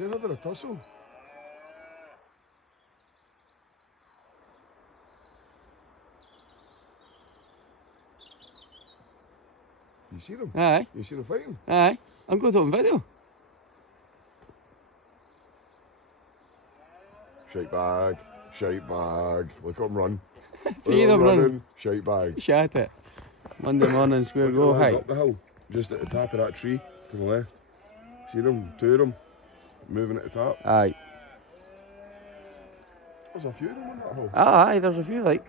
They're having a tussle. You see them? Aye. You see them fighting? Aye. I'm going to on video. Shite bag. Shite bag. Look at them run. Three of them running. Shite bag. Shite it. Monday morning, square go. Look at the Hi. ones up the hill. Just at the top of that tree to the left. See them? Two of them. Moving at the top. Aye. There's a few of them on that hill. Aye, there's a few like.